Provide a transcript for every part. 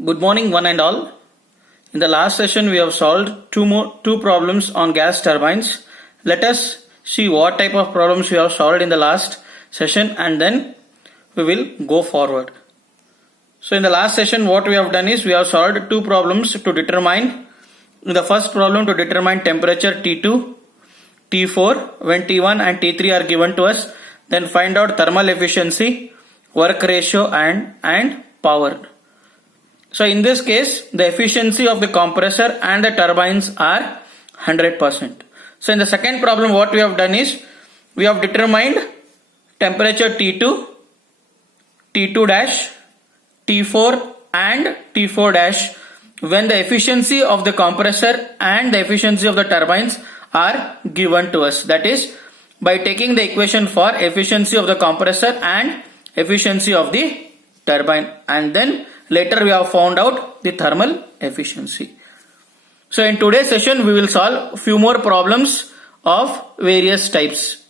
Good morning, one and all. In the last session, we have solved two problems on gas turbines. Let us see what type of problems we have solved in the last session, and then we will go forward. So in the last session, what we have done is we have solved two problems to determine. In the first problem, to determine temperature T2, T4 when T1 and T3 are given to us. Then find out thermal efficiency, work ratio and power. So in this case, the efficiency of the compressor and the turbines are 100%. So in the second problem, what we have done is we have determined temperature T2, T2 dash, T4 and T4 dash when the efficiency of the compressor and the efficiency of the turbines are given to us. That is, by taking the equation for efficiency of the compressor and efficiency of the turbine, and then later we have found out the thermal efficiency. So in today's session we will solve a few more problems of various types.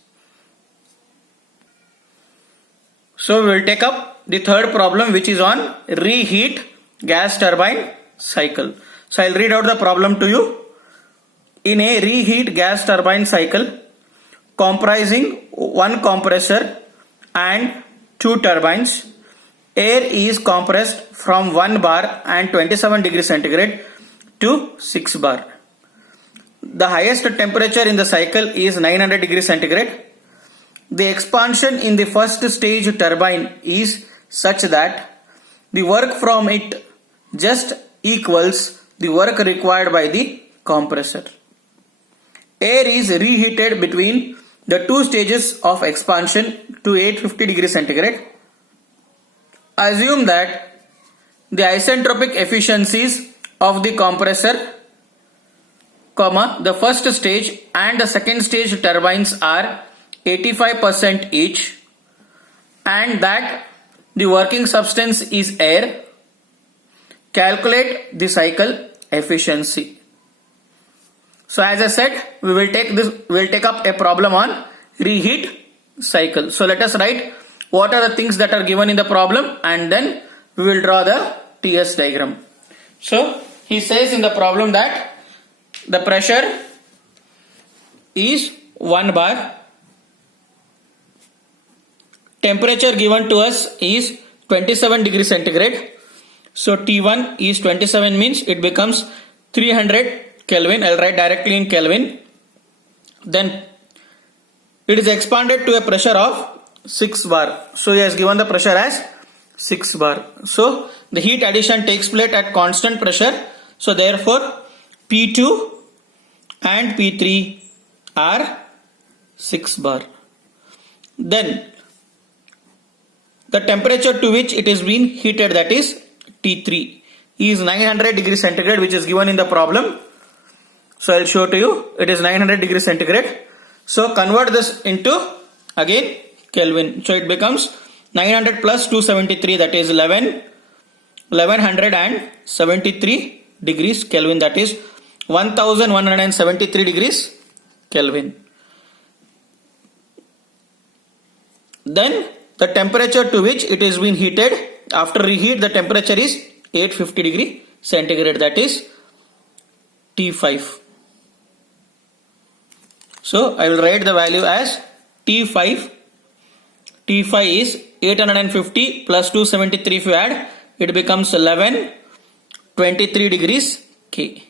So we will take up the third problem, which is on reheat gas turbine cycle. So I will read out the problem to you. In a reheat gas turbine cycle comprising one compressor and two turbines, air is compressed from 1 bar and 27 degrees centigrade to 6 bar. The highest temperature in the cycle is 900 degrees centigrade. The expansion in the first stage turbine is such that the work from it just equals the work required by the compressor. Air is reheated between the two stages of expansion to 850 degrees centigrade. Assume that the isentropic efficiencies of the compressor, the first stage and the second stage turbines are 85% each, and that the working substance is air. Calculate the cycle efficiency. So as I said, we will take up a problem on reheat cycle. So let us write what are the things that are given in the problem, and then we will draw the TS diagram. So he says in the problem that the pressure is 1 bar. Temperature given to us is 27 degrees centigrade. So T1 is 27, means it becomes 300 Kelvin. I'll write directly in Kelvin. Then it is expanded to a pressure of 6 bar. So he has given the pressure as 6 bar. So the heat addition takes place at constant pressure. So therefore P2 and P3 are 6 bar. Then the temperature to which it is being heated, that is T3, is 900 degrees centigrade, which is given in the problem. So I'll show to you. It is 900 degrees centigrade. So convert this into again Kelvin. So it becomes 900 plus 273, that is 1173 degrees Kelvin, that is 1173 degrees Kelvin. Then the temperature to which it is being heated after reheat, the temperature is 850 degree centigrade, that is T5. So I will write the value as T5. T5 is 850 plus 273. If you add, it becomes 1123 degrees K.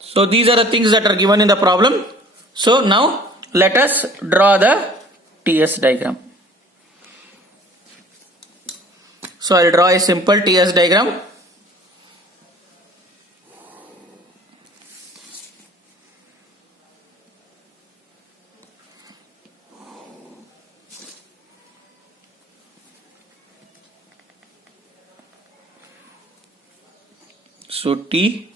So these are the things that are given in the problem. So now let us draw the TS diagram. So I will draw a simple TS diagram. So T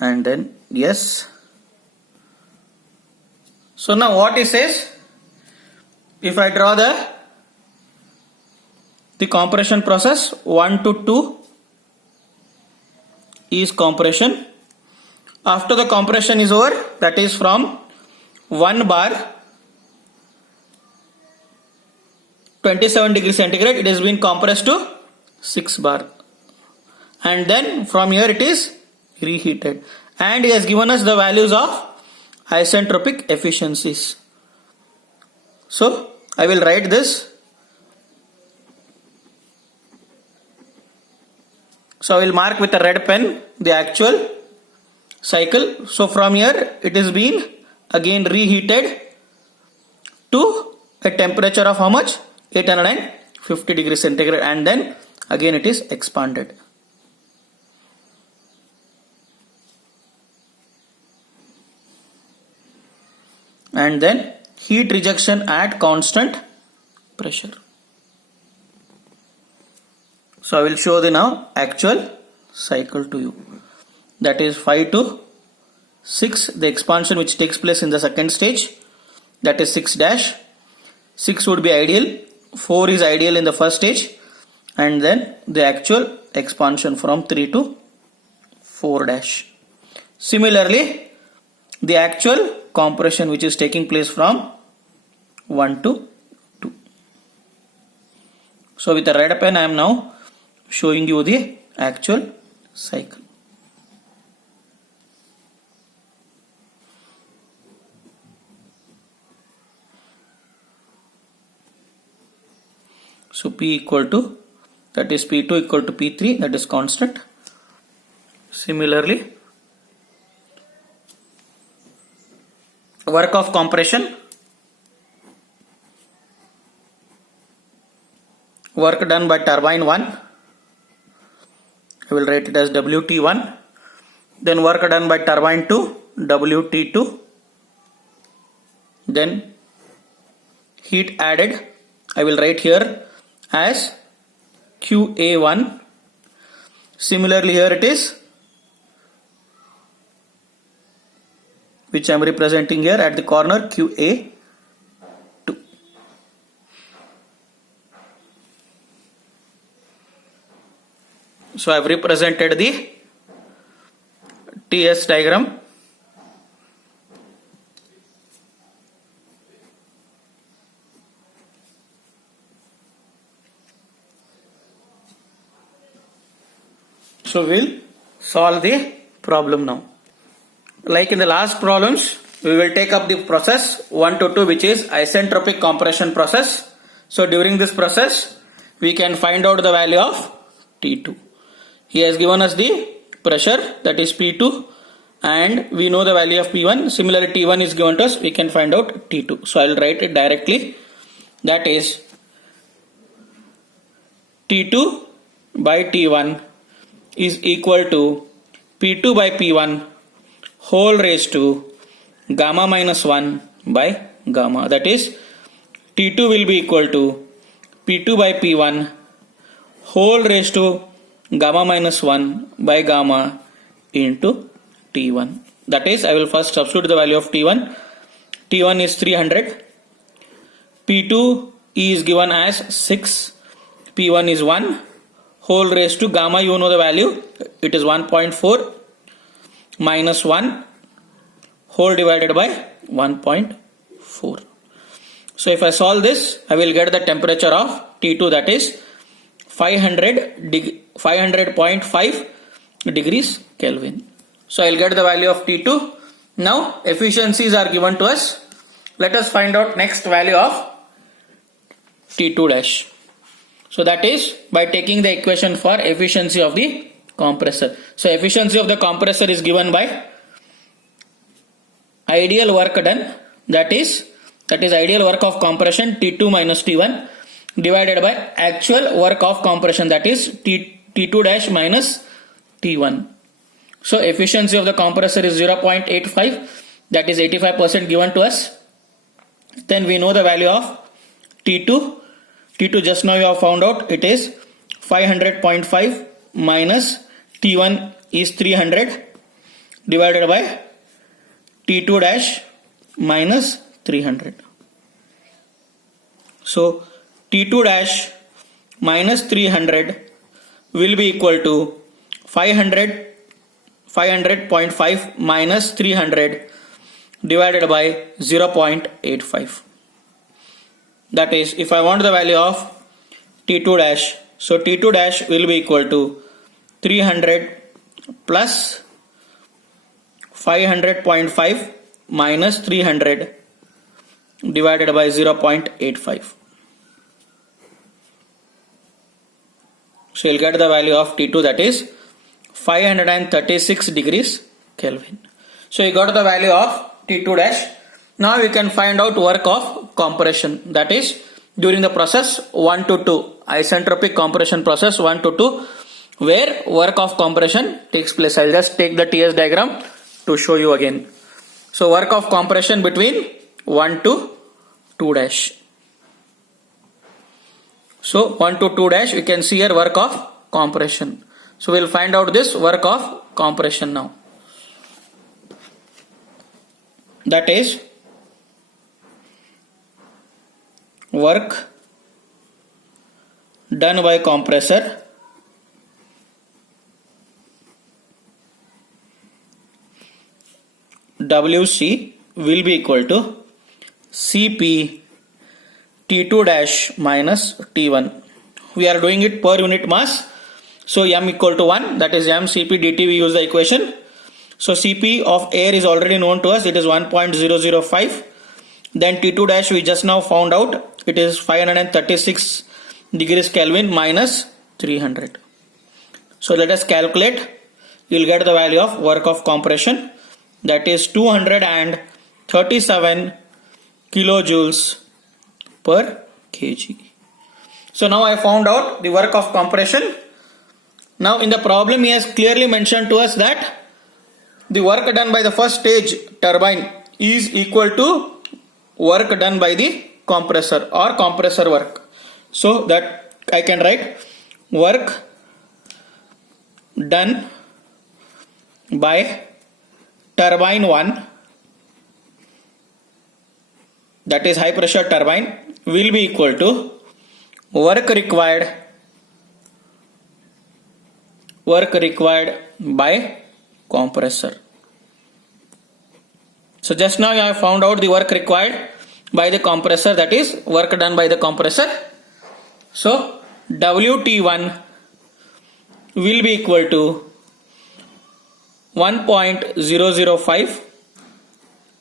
and then S. So now what he says, if I draw the compression process, 1 to 2 is compression. After the compression is over, that is from 1 bar 27 degrees centigrade, it has been compressed to 6 bar. And then from here it is reheated. And he has given us the values of isentropic efficiencies. So I will write this. So I will mark with a red pen the actual cycle. So from here it is being again reheated to a temperature of how much? 850 degrees centigrade, and then again it is expanded. And then heat rejection at constant pressure. So I will show the now actual cycle to you. That is 5 to 6, the expansion which takes place in the second stage, that is 6 dash. 6 would be ideal, 4 is ideal in the first stage, and then the actual expansion from 3 to 4 dash. Similarly, the actual compression which is taking place from 1 to 2. So with the red pen I am now showing you the actual cycle. So P equal to, that is P2 equal to P3, that is constant. Similarly, work of compression, work done by turbine 1, I will write it as WT1. Then work done by turbine 2, WT2. Then heat added, I will write here as QA1. Similarly here it is, which I am representing here at the corner, QA2. So I have represented the TS diagram. So we'll solve the problem now. Like in the last problems, we will take up the process 1 to 2, which is isentropic compression process. So during this process, we can find out the value of T2. He has given us the pressure, that is P2, and we know the value of P1. Similarly, T1 is given to us, we can find out T2. So I will write it directly. That is T2 by T1 is equal to P2 by P1 whole raised to gamma minus 1 by gamma. That is T2 will be equal to P2 by P1 whole raised to gamma minus 1 by gamma into T1. That is, I will first substitute the value of T1. T1 is 300. P2 is given as 6. P1 is 1. Whole raised to gamma, you know the value. It is 1.4 minus 1 whole divided by 1.4. So if I solve this, I will get the temperature of T2, that is 500.5 degrees Kelvin. So I will get the value of T2. Now efficiencies are given to us. Let us find out next value of T2 dash. So that is by taking the equation for efficiency of the compressor. So efficiency of the compressor is given by ideal work done, that is ideal work of compression T2 minus T1 divided by actual work of compression, that is T2 dash minus T1. So efficiency of the compressor is 0.85, that is 85% given to us. Then we know the value of T2. T2 just now you have found out, it is 500.5 minus T1 is 300 divided by T2 dash minus 300. So T2 dash minus 300 will be equal to 500.5 minus 300 divided by 0.85. That is, if I want the value of T2 dash, so T2 dash will be equal to 300 plus 500.5 minus 300 divided by 0.85. So you'll get the value of T2, that is 536 degrees Kelvin. So you got the value of T2 dash. Now we can find out work of compression, that is during the process 1 to 2, isentropic compression process 1 to 2, where work of compression takes place. I'll just take the TS diagram to show you again. So work of compression between 1 to 2 dash. So 1 to 2 dash, we can see here work of compression. So we'll find out this work of compression now. That is work done by compressor WC will be equal to Cp T2 dash minus T1. We are doing it per unit mass. So m equal to 1, that is m Cp dt, we use the equation. So Cp of air is already known to us, it is 1.005. Then T2 dash we just now found out, it is 536 degrees Kelvin minus 300. So let us calculate. You will get the value of work of compression, that is 237 kilojoules per kg. So now I found out the work of compression. Now in the problem he has clearly mentioned to us that the work done by the first stage turbine is equal to work done by the compressor or compressor work. So that I can write work done by turbine 1, that is high pressure turbine, will be equal to work required by compressor. So just now I have found out the work required by the compressor, that is work done by the compressor. So WT1 will be equal to 1.005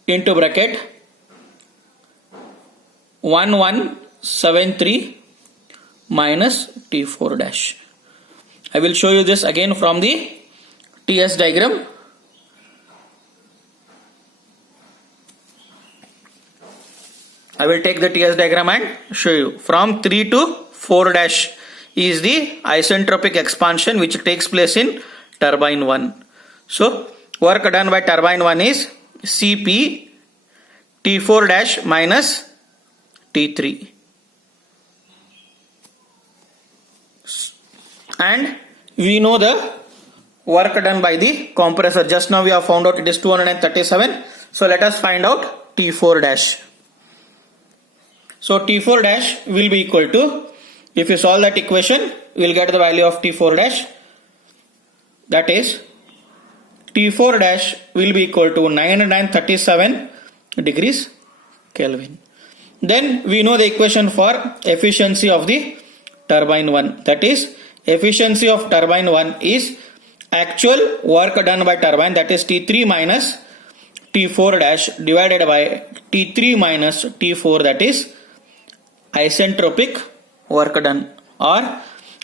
into bracket 1173 minus T4 dash. I will show you this again from the TS diagram. I will take the TS diagram and show you. From 3 to 4 dash is the isentropic expansion which takes place in turbine 1. So work done by turbine 1 is Cp T4 dash minus T3. And we know the work done by the compressor. Just now we have found out it is 237. So let us find out T4 dash. So T4 dash will be equal to, if you solve that equation, we will get the value of T4 dash. That is T4 dash will be equal to 937 degrees Kelvin. Then we know the equation for efficiency of the turbine 1. That is efficiency of turbine 1 is actual work done by turbine, that is T3 minus T4 dash divided by T3 minus T4, that is isentropic work done or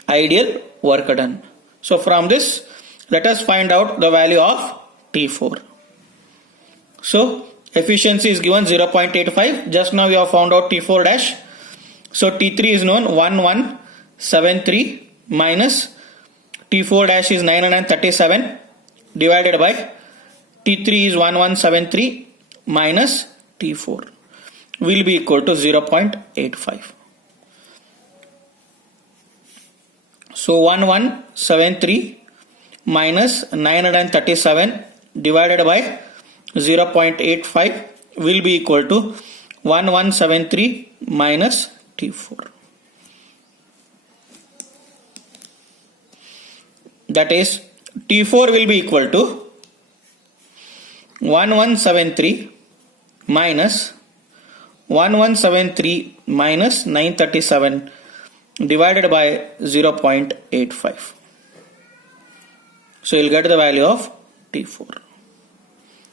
ideal work done. So from this let us find out the value of T4. So efficiency is given 0.85. Just now we have found out T4 dash. So T3 is known 1173 minus T4 dash is 937 divided by T3 is 1173 minus T4 will be equal to 0.85. So 1173 minus 937 divided by 0.85 will be equal to 1173 minus T4. That is T4 will be equal to 1173 minus 1173 minus 937 divided by 0.85. So you'll get the value of T4.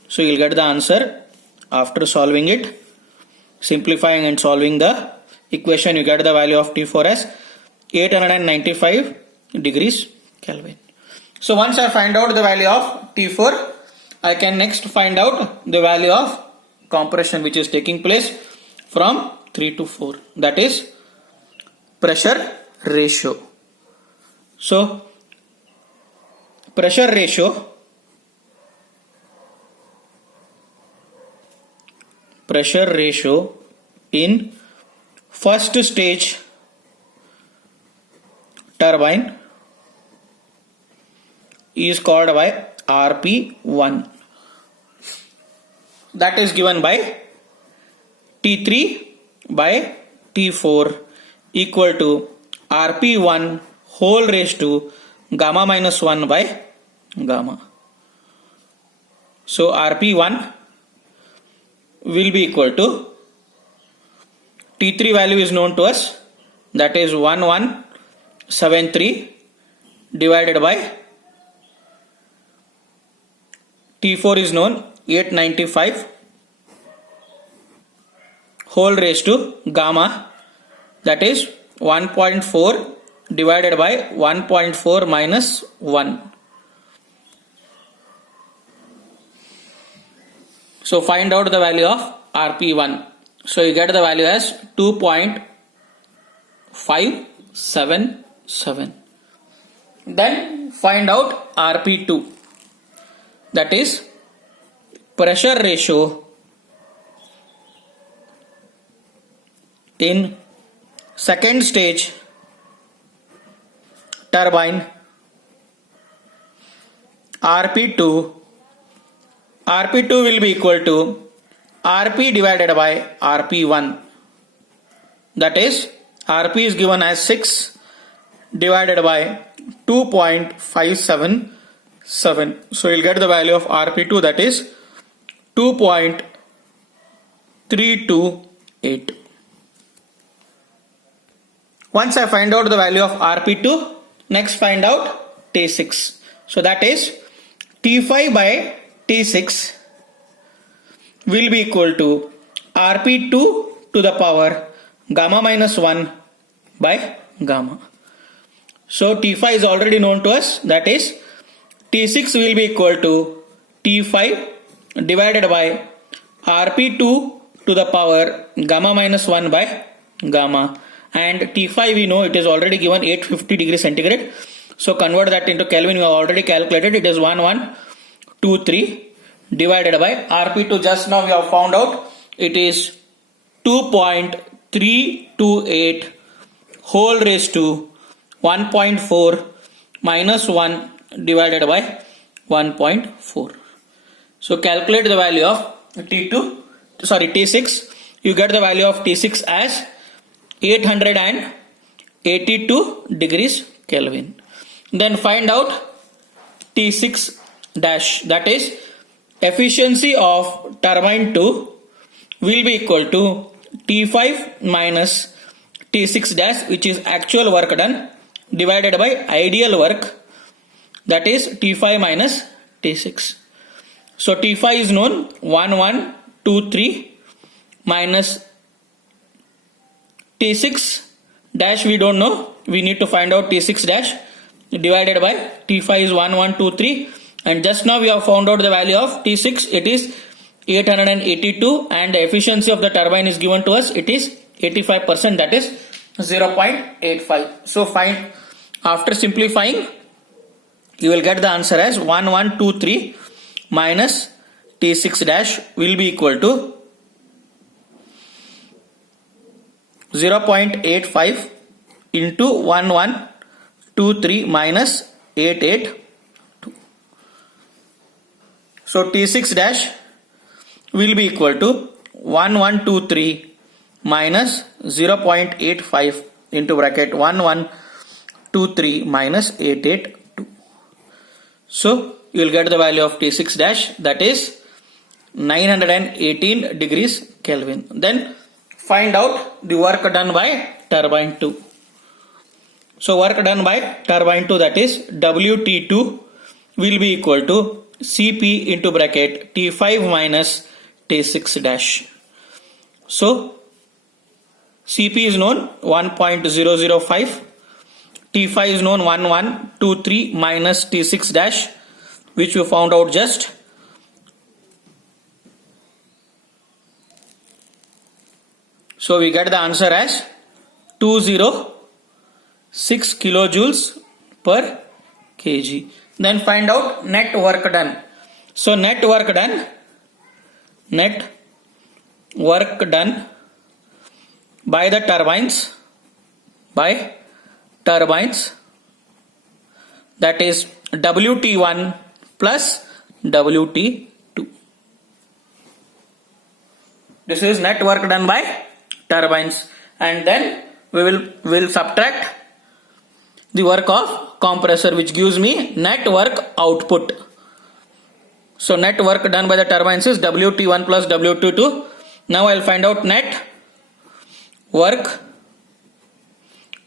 So you'll get the answer after solving it, simplifying and solving the equation. You get the value of T4 as 895 degrees Kelvin. So once I find out the value of T4, I can next find out the value of compression which is taking place from 3 to 4. That is pressure ratio. So pressure ratio in first stage turbine is called by RP1. That is given by T3 by T4 equal to RP1 whole raised to gamma minus 1 by gamma. So RP1 will be equal to, T3 value is known to us, that is 1173 divided by T4 is known 895 whole raised to gamma, that is 1.4 divided by 1.4 minus 1. So find out the value of RP1. So you get the value as 2.577. Then find out RP2. That is pressure ratio in second stage turbine RP2 will be equal to RP divided by RP1. That is RP is given as 6 divided by 2.577. So you'll get the value of RP2, that is 2.328. Once I find out the value of RP2, next find out T6. So that is T5 by T6 will be equal to RP2 to the power gamma minus 1 by gamma. So T5 is already known to us, that is T6 will be equal to T5 divided by RP2 to the power gamma minus 1 by gamma, and T5 we know it is already given 850 degrees centigrade. So convert that into Kelvin. We have already calculated, it is 1123 divided by RP2. Just now we have found out it is 2.328 whole raised to 1.4 minus 1 divided by 1.4. So calculate the value of T6. You get the value of T6 as 882 degrees Kelvin. Then find out T6 dash, that is efficiency of turbine 2 will be equal to T5 minus T6 dash, which is actual work done, divided by ideal work, that is T5 minus T6. So T5 is known 1123 minus T6 dash we don't know, we need to find out T6 dash, divided by T5 is 1123, and just now we have found out the value of T6, it is 882, and the efficiency of the turbine is given to us, it is 85%, that is 0.85. So find, after simplifying, you will get the answer as 1123 minus T6 dash will be equal to 0.85 into 1123 minus 882. So T6 dash will be equal to 1123 minus 0.85 into bracket 1123 minus 882. So you will get the value of T6 dash, that is 918 degrees Kelvin. Then find out the work done by turbine 2. So work done by turbine 2, that is WT2 will be equal to Cp into bracket T5 minus T6 dash. So Cp is known 1.005, T5 is known 1123 minus T6 dash, which we found out just. So we get the answer as 206 kilojoules per kg. Then find out net work done. So net work done by the turbines, that is WT1 plus WT2. This is net work done by turbines, and then we will subtract the work of compressor, which gives me net work output. So net work done by the turbines is WT1 plus WT2. Now I will find out net work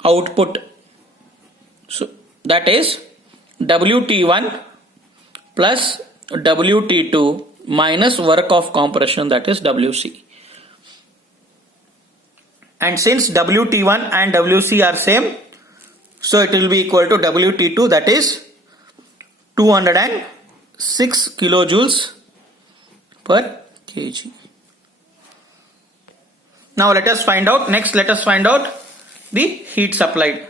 output. So that is WT1 plus WT2 minus work of compression, that is WC. And since WT1 and WC are same, so it will be equal to WT2, that is 206 kilojoules per kg. Now let us find out the heat supplied.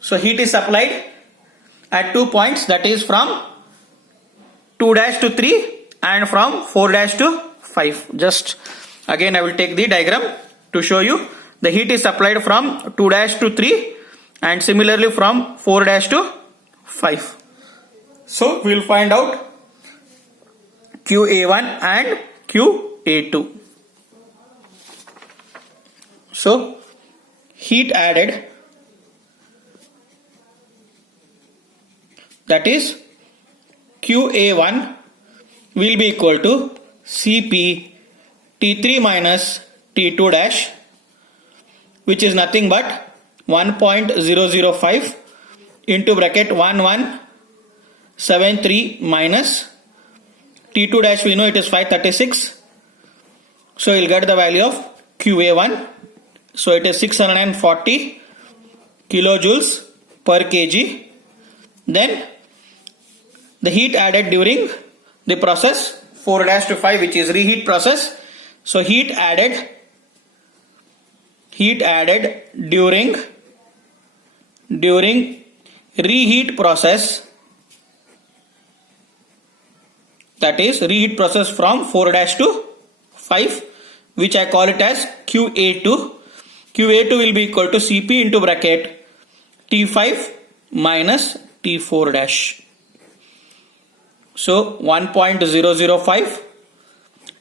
So heat is supplied at 2 points, that is from 2' to 3 and from 4' to 5. Just again I will take the diagram to show you. The heat is supplied from 2' to 3 and similarly from 4' to 5. So we will find out QA1 and QA2. So heat added, that is QA1 will be equal to Cp T3 minus T2 dash, which is nothing but 1.005 into bracket 1173 minus T2 dash, we know it is 536. So you'll get the value of QA1. So it is 640 kilojoules per kg. Then the heat added during the process 4' to 5, which is reheat process. So heat added during reheat process, that is reheat process from 4' to 5, which I call it as QA2. QA2 will be equal to Cp into bracket T5 minus T4 dash. So 1.005,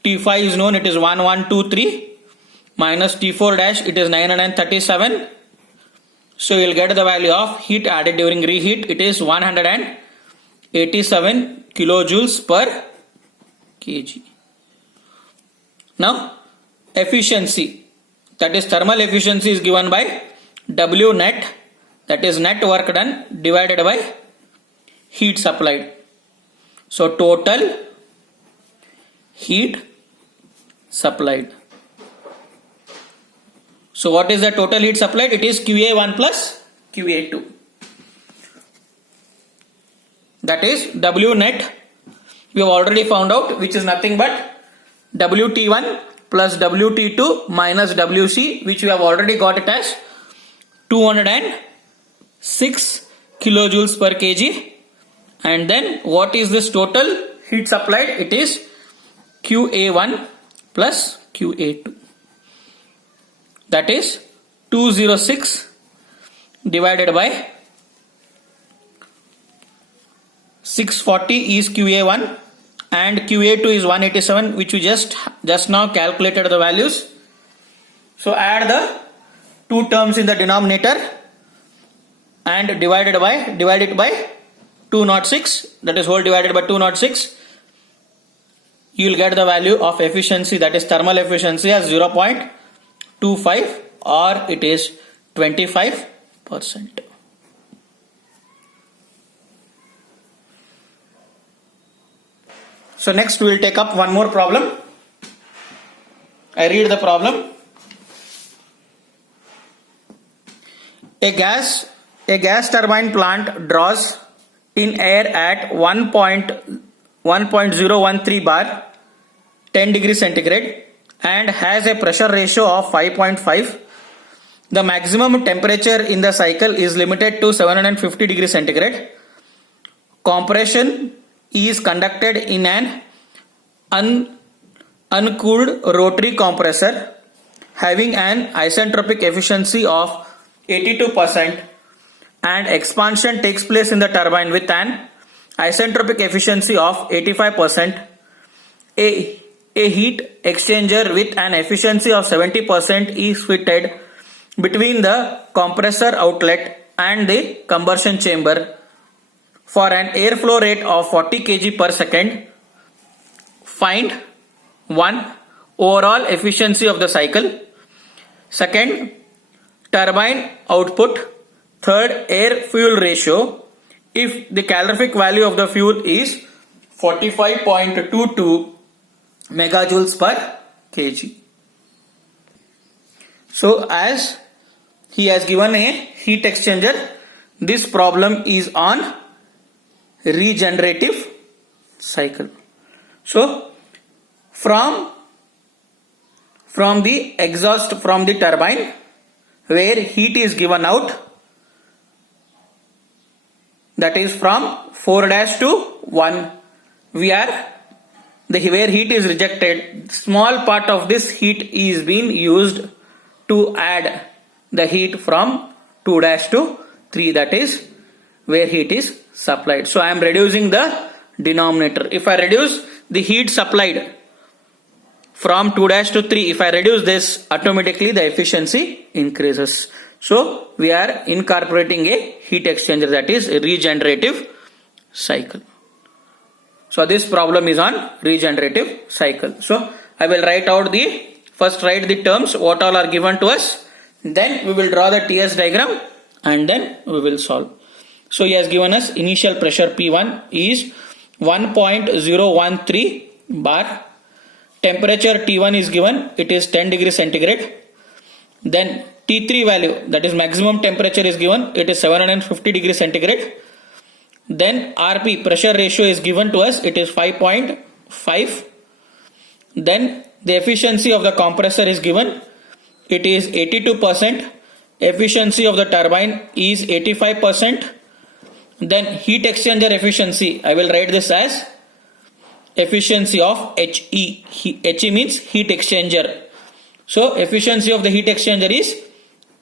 T5 is known, it is 1123 minus T4 dash, it is 937. So you will get the value of heat added during reheat, it is 187 kilojoules per kg. Now efficiency, that is thermal efficiency, is given by W net, that is net work done divided by heat supplied. So total heat supplied. So what is the total heat supplied? It is QA1 plus QA2. That is W net, we have already found out, which is nothing but WT1 plus WT2 minus WC, which we have already got it as 206 kilojoules per kg. And then what is this total heat supplied? It is QA1 plus QA2. That is 206 divided by 640 is QA1 and QA2 is 187, which we just now calculated the values. So add the two terms in the denominator and divide it by 206, that is whole divided by 206. You will get the value of efficiency, that is thermal efficiency, as 0.0 0.25 or it is 25%. So next we will take up one more problem. I read the problem. A gas turbine plant draws in air at 1.013 bar 10 degrees centigrade and has a pressure ratio of 5.5. The maximum temperature in the cycle is limited to 750 degrees centigrade. Compression is conducted in an uncooled rotary compressor having an isentropic efficiency of 82% and expansion takes place in the turbine with an isentropic efficiency of 85%. A heat exchanger with an efficiency of 70% is fitted between the compressor outlet and the combustion chamber for an airflow rate of 40 kg per second. Find 1. Overall efficiency of the cycle. Second, turbine output. Third, air fuel ratio. If the calorific value of the fuel is 45.22 megajoules per kg. So as he has given a heat exchanger, this problem is on regenerative cycle. So from the exhaust from the turbine where heat is given out, that is from 4' to 1, where heat is rejected, small part of this heat is being used to add the heat from 2' to 3, that is where heat is supplied. So I am reducing the denominator. If I reduce the heat supplied from 2' to 3, if I reduce this, automatically the efficiency increases. So we are incorporating a heat exchanger, that is a regenerative cycle. So this problem is on regenerative cycle. So I will write the terms what all are given to us, then we will draw the TS diagram and then we will solve. So he has given us initial pressure P1 is 1.013 bar. Temperature T1 is given, it is 10 degrees centigrade. Then T3 value, that is maximum temperature, is given, it is 750 degrees centigrade. Then RP, pressure ratio, is given to us, it is 5.5. Then the efficiency of the compressor is given, it is 82%. Efficiency of the turbine is 85%. Then heat exchanger efficiency, I will write this as efficiency of HE. HE means heat exchanger. So efficiency of the heat exchanger is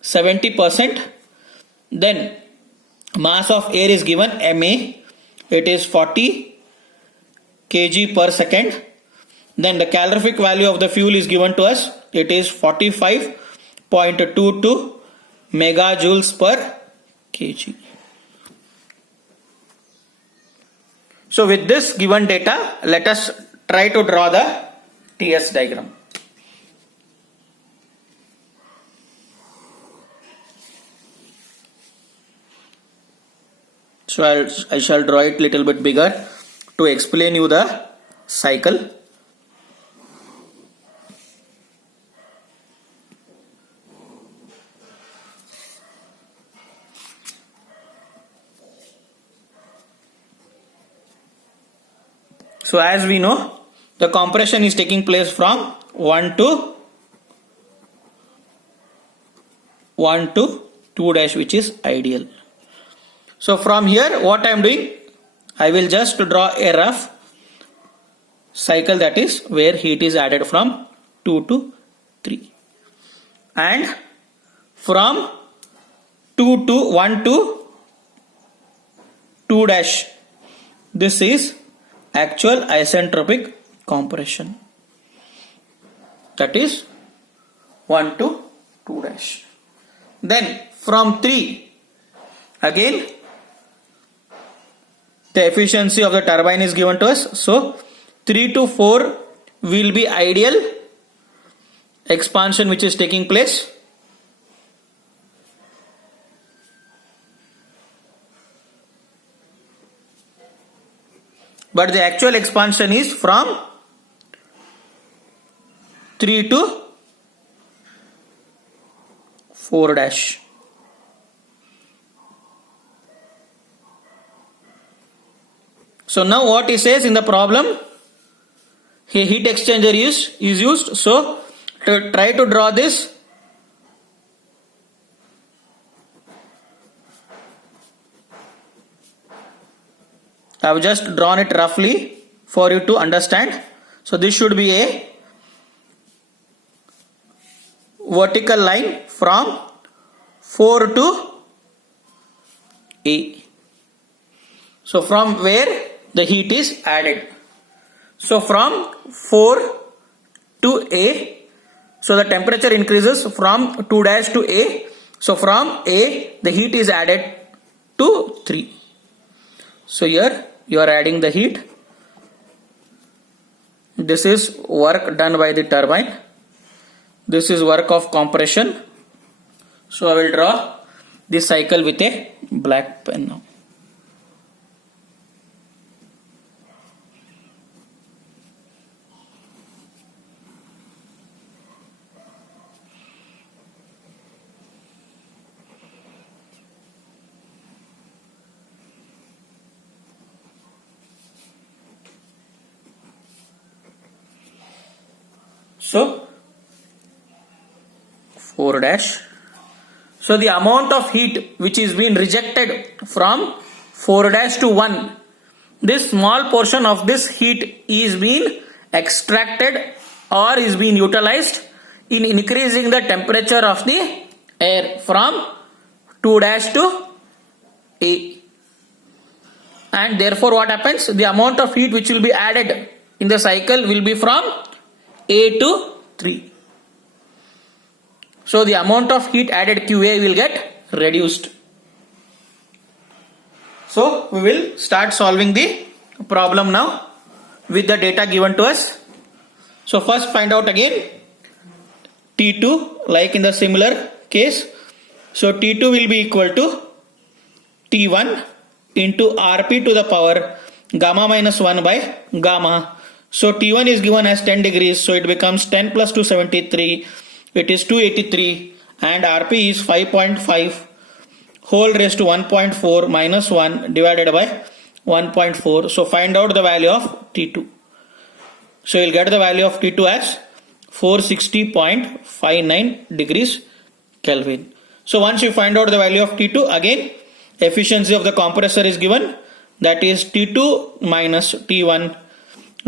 70%. Then mass of air is given, MA, it is 40 kg per second. Then the calorific value of the fuel is given to us, it is 45.22 megajoules per kg. So with this given data, let us try to draw the TS diagram. So I shall draw it little bit bigger to explain you the cycle. So as we know, the compression is taking place from 1 to 2 dash, which is ideal. So from here what I am doing, I will just draw a rough cycle, that is where heat is added from 2 to 3. And from 1 to 2 dash, this is actual isentropic compression, that is 1 to 2 dash. Then from 3, again the efficiency of the turbine is given to us. So 3 to 4 will be ideal. expansion which is taking place. But the actual expansion is from 3 to 4 dash. So now what he says in the problem, a heat exchanger is used. So to try to draw this, I have just drawn it roughly for you to understand. So this should be a vertical line from 4 to A. So from where the heat is added. So from 4 to A, so the temperature increases from 2 dash to A. So from A, the heat is added to 3. So here you are adding the heat. This is work done by the turbine. This is work of compression. So I will draw this cycle with a black pen now. So 4 dash. So the amount of heat which is being rejected from 4 dash to 1, this small portion of this heat is being extracted or is being utilized in increasing the temperature of the air from 2 dash to A. And therefore what happens? The amount of heat which will be added in the cycle will be from A to 3. So the amount of heat added QA will get reduced. So we will start solving the problem now with the data given to us. So first find out again T2 like in the similar case. So T2 will be equal to T1 into Rp to the power gamma minus 1 by gamma. So T1 is given as 10 degrees, so it becomes 10 plus 273, it is 283, and Rp is 5.5 whole raised to 1.4 minus 1 divided by 1.4. So find out the value of T2. So you'll get the value of T2 as 460.59 degrees Kelvin. So once you find out the value of T2, again efficiency of the compressor is given, that is T2 minus T1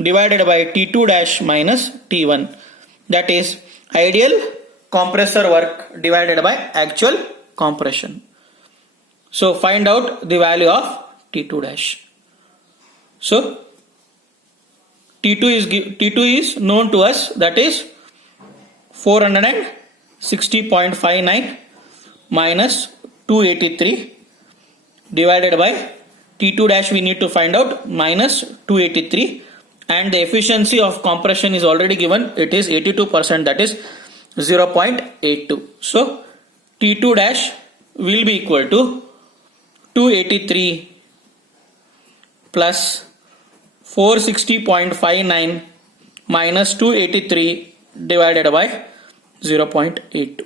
divided by T2 dash minus T1, that is ideal compressor work divided by actual compression. So find out the value of T2 dash. So T2 is known to us, that is 460.59 minus 283 divided by T2 dash we need to find out minus 283, and the efficiency of compression is already given, it is 82%, that is 0.82. So T2 dash will be equal to 283 plus 460.59 minus 283 divided by 0.82.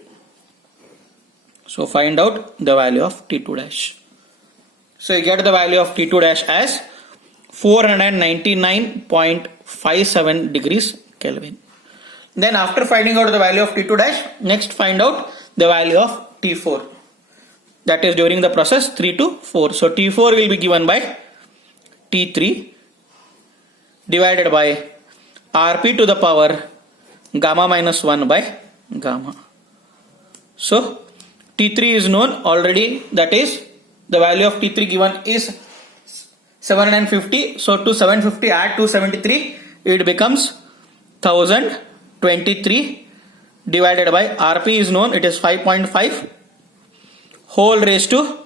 So find out the value of T2 dash. So you get the value of T2 dash as 499.57 degrees Kelvin. Then after finding out the value of T2 dash, next find out the value of T4. That is during the process 3 to 4. So T4 will be given by T3 divided by Rp to the power gamma minus 1 by gamma. So T3 is known already, that is the value of T3 given is 750. So to 750 add 273, it becomes 1023 divided by Rp is known, it is 5.5 whole raised to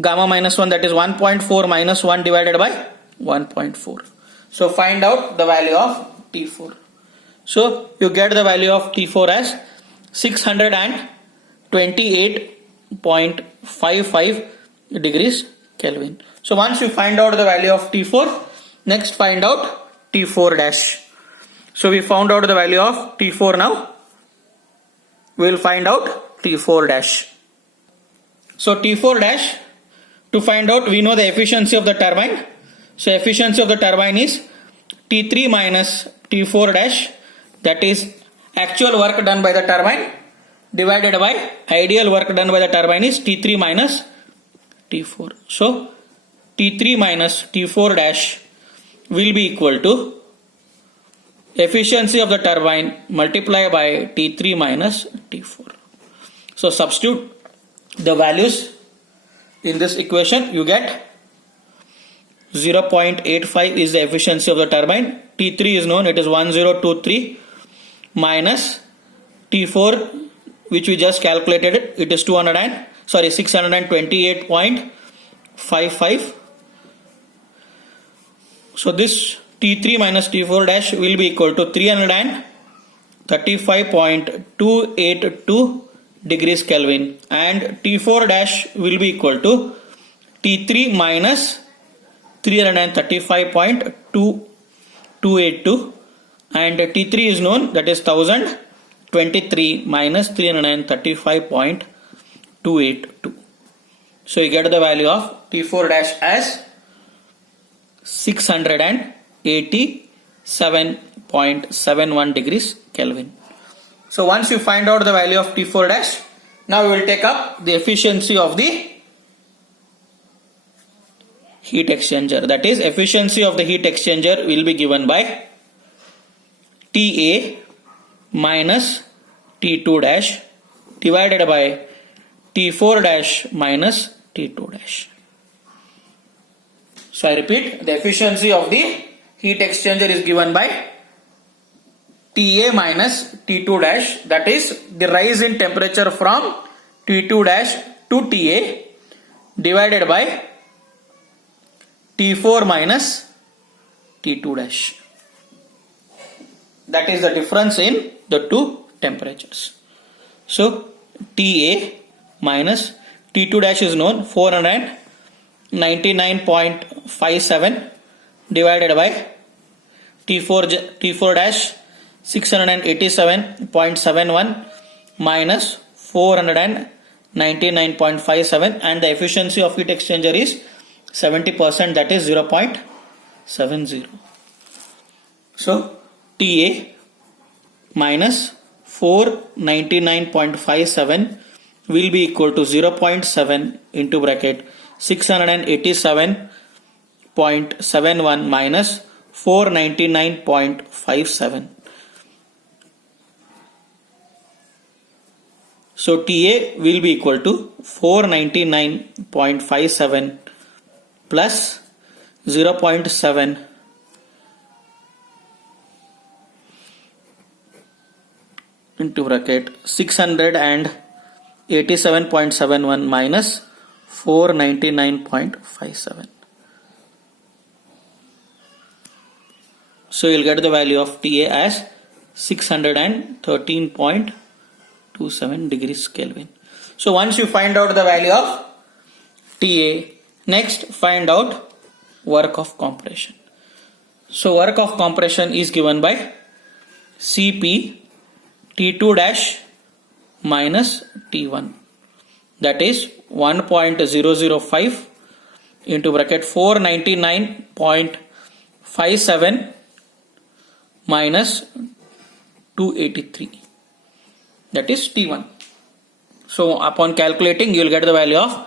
gamma minus 1, that is 1.4 minus 1 divided by 1.4. So find out the value of T4. So you get the value of T4 as 628.55 degrees Kelvin. So once you find out the value of T4, next find out T4 dash. So we found out the value of T4 now. We will find out T4 dash. So T4 dash, to find out, we know the efficiency of the turbine. So efficiency of the turbine is T3 minus T4 dash, that is actual work done by the turbine divided by ideal work done by the turbine is T3 minus T4. So T3 minus T4 dash will be equal to efficiency of the turbine multiplied by T3 minus T4. So substitute the values in this equation, you get 0.85 is the efficiency of the turbine. T3 is known, it is 1023 minus T4, which we just calculated, it is 628.55. So this T3 minus T4 dash will be equal to 335.282 degrees Kelvin, and T4 dash will be equal to T3 minus 335.282, and T3 is known, that is 1023 minus 335.282. So you get the value of T4 dash as 687.71 degrees Kelvin. So once you find out the value of T4 dash, now we will take up the efficiency of the heat exchanger. That is, efficiency of the heat exchanger will be given by TA minus T2 dash divided by T4 dash minus T2 dash. So I repeat, the efficiency of the heat exchanger is given by TA minus T2 dash, that is the rise in temperature from T2 dash to TA, divided by T4 minus T2 dash. That is the difference in the two temperatures. So TA minus T2 dash is known, 499.57 divided by T4 dash 687.71 minus 499.57, and the efficiency of heat exchanger is 70%, that is 0.70. So TA minus 499.57 will be equal to 0.7 into bracket 687.71 minus 499.57. So TA will be equal to 499.57 plus 0.7 into bracket 687.71 minus 499.57. So you'll get the value of TA as 613.27 degrees Kelvin. So once you find out the value of TA, next find out work of compression. So work of compression is given by CP T2 dash minus T1, that is 1.005 into bracket 499.57 minus 283, that is T1. So upon calculating, you will get the value of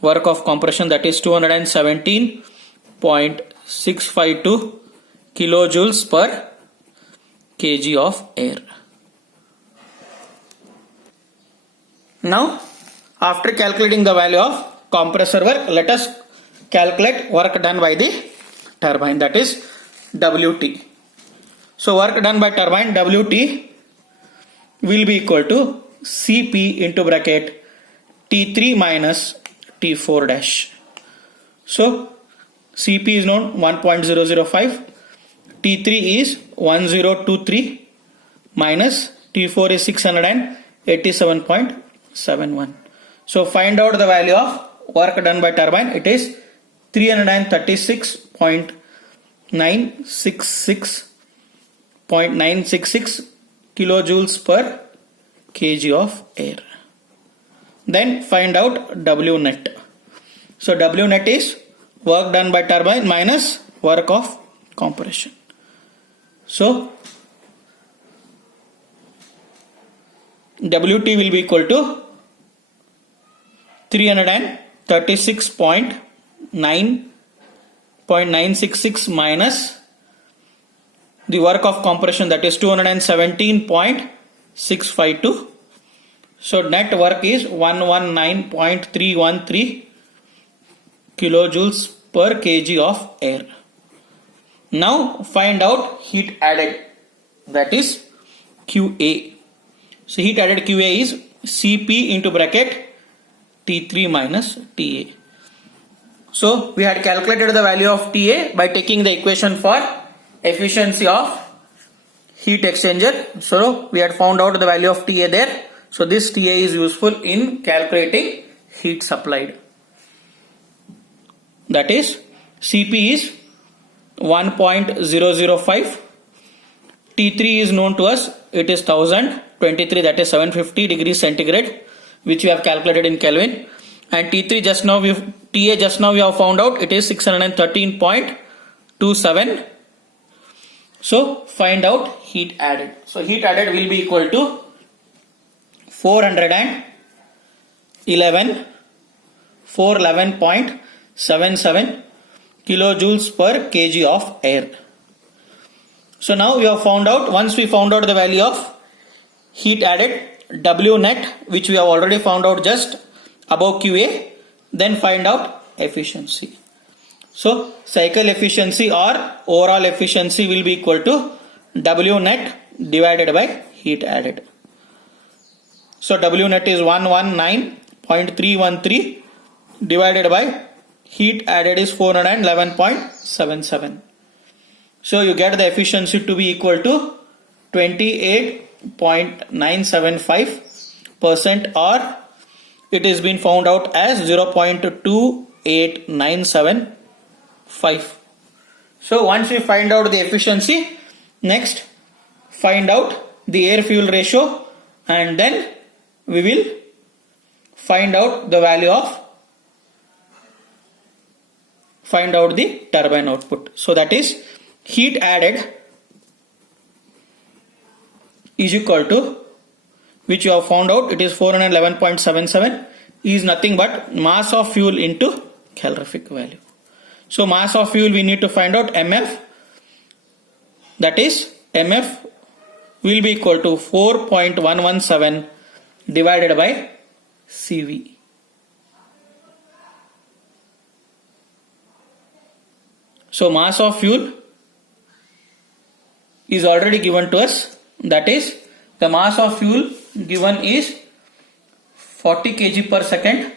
work of compression, that is 217.652 kilojoules per kg of air. Now, after calculating the value of compressor work, let us calculate work done by the turbine, that is WT. So work done by turbine, WT will be equal to CP into bracket T3 minus T4 dash. So CP is known, 1.005, T3 is 1023 minus T4 is 687.71. So find out the value of work done by turbine. It is 336.966 kilojoules per kg of air. Then find out W net. So W net is work done by turbine minus work of compression. So WT will be equal to 336.966 minus the work of compression, that is 217.652. So net work is 119.313 kilojoules per kg of air. Now find out heat added, that is QA. So heat added QA is Cp into bracket T3 minus TA. So we had calculated the value of TA by taking the equation for efficiency of heat exchanger. So we had found out the value of TA there. So this TA is useful in calculating heat supplied. That is Cp is 1.005. T3 is known to us. It is 1023, that is 750 degrees centigrade, which we have calculated in Kelvin. And T3 just now TA just now we have found out it is 613.27. So find out heat added. So heat added will be equal to 411.77 kilojoules per kg of air. So now we have found out, once we found out the value of heat added W net, which we have already found out just above QA, then find out efficiency. So cycle efficiency or overall efficiency will be equal to W net divided by heat added. So W net is 119.313 divided by heat added is 411.77. So you get the efficiency to be equal to 28.975%, or it is been found out as 0.28975. So once we find out the efficiency, next find out the air fuel ratio, and then we will find out the value of the turbine output. So that is heat added is equal to, which you have found out, it is 411.77, is nothing but mass of fuel into calorific value. So mass of fuel we need to find out MF, that is MF will be equal to 4.117 divided by CV. So mass of fuel is already given to us, that is the mass of fuel given is 40 kg per second.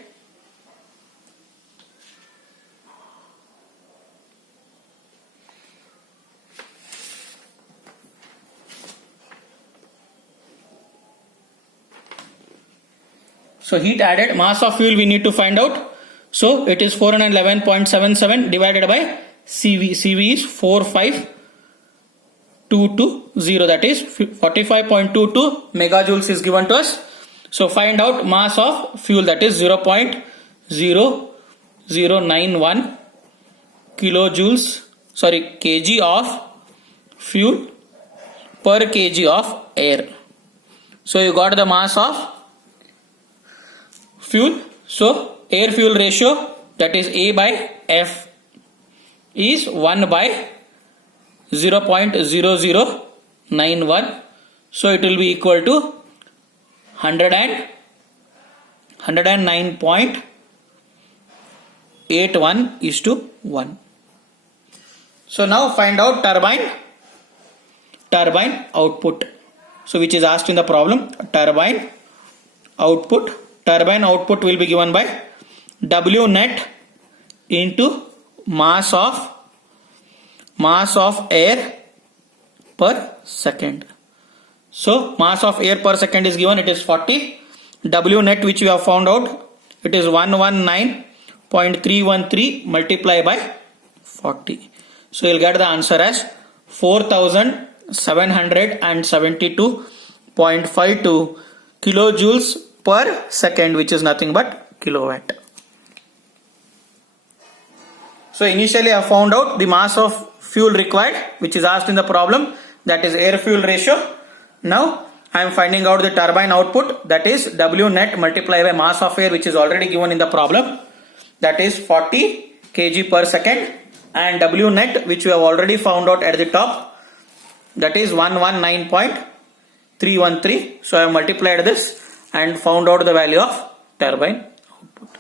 So heat added, mass of fuel we need to find out. So it is 411.77 divided by CV. CV is 45220, that is 45.22 megajoules is given to us. So find out mass of fuel, that is 0.0091 kg of fuel per kg of air. So you got the mass of fuel. So air fuel ratio, that is A by F, is 1 by 0.0091. So it will be equal to 109.81:1. So now find out turbine output. So which is asked in the problem, turbine output. Turbine output will be given by W net into mass of air per second. So mass of air per second is given, it is 40. W net which we have found out, it is 119.313 multiplied by 40. So you'll get the answer as 4772.52 kilojoules per second, which is nothing but kilowatt. So initially I found out the mass of fuel required, which is asked in the problem, that is air fuel ratio. Now I am finding out the turbine output, that is W net multiplied by mass of air, which is already given in the problem, that is 40 kg per second, and W net which we have already found out at the top, that is 119.313. So I have multiplied this and found out the value of turbine output.